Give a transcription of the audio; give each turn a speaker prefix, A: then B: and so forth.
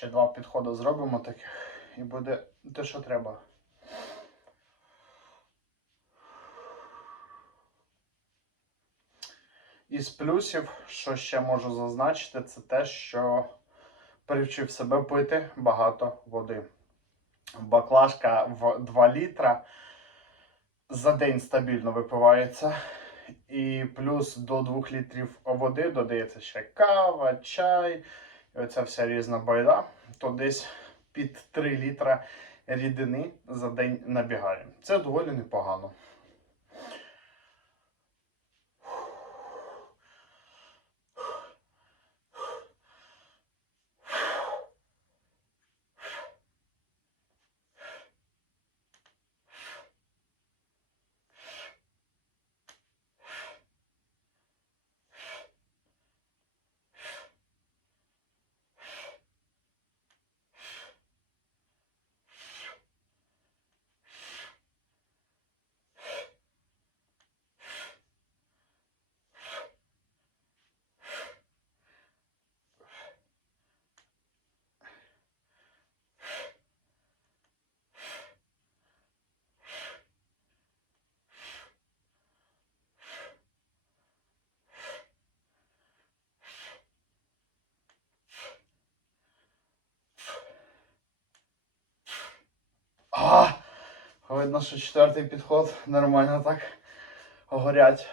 A: Ще два підходи зробимо таких і буде те, що треба. Із плюсів, що ще можу зазначити, це те, що привчив себе пити багато води. Баклажка в 2 літра за день стабільно випивається. І плюс до 2 літрів води додається ще кава, чай, оця вся різна байда, то десь під 3 літра рідини за день набігає. Це доволі непогано. Видно, що четвертий підход нормально так горять.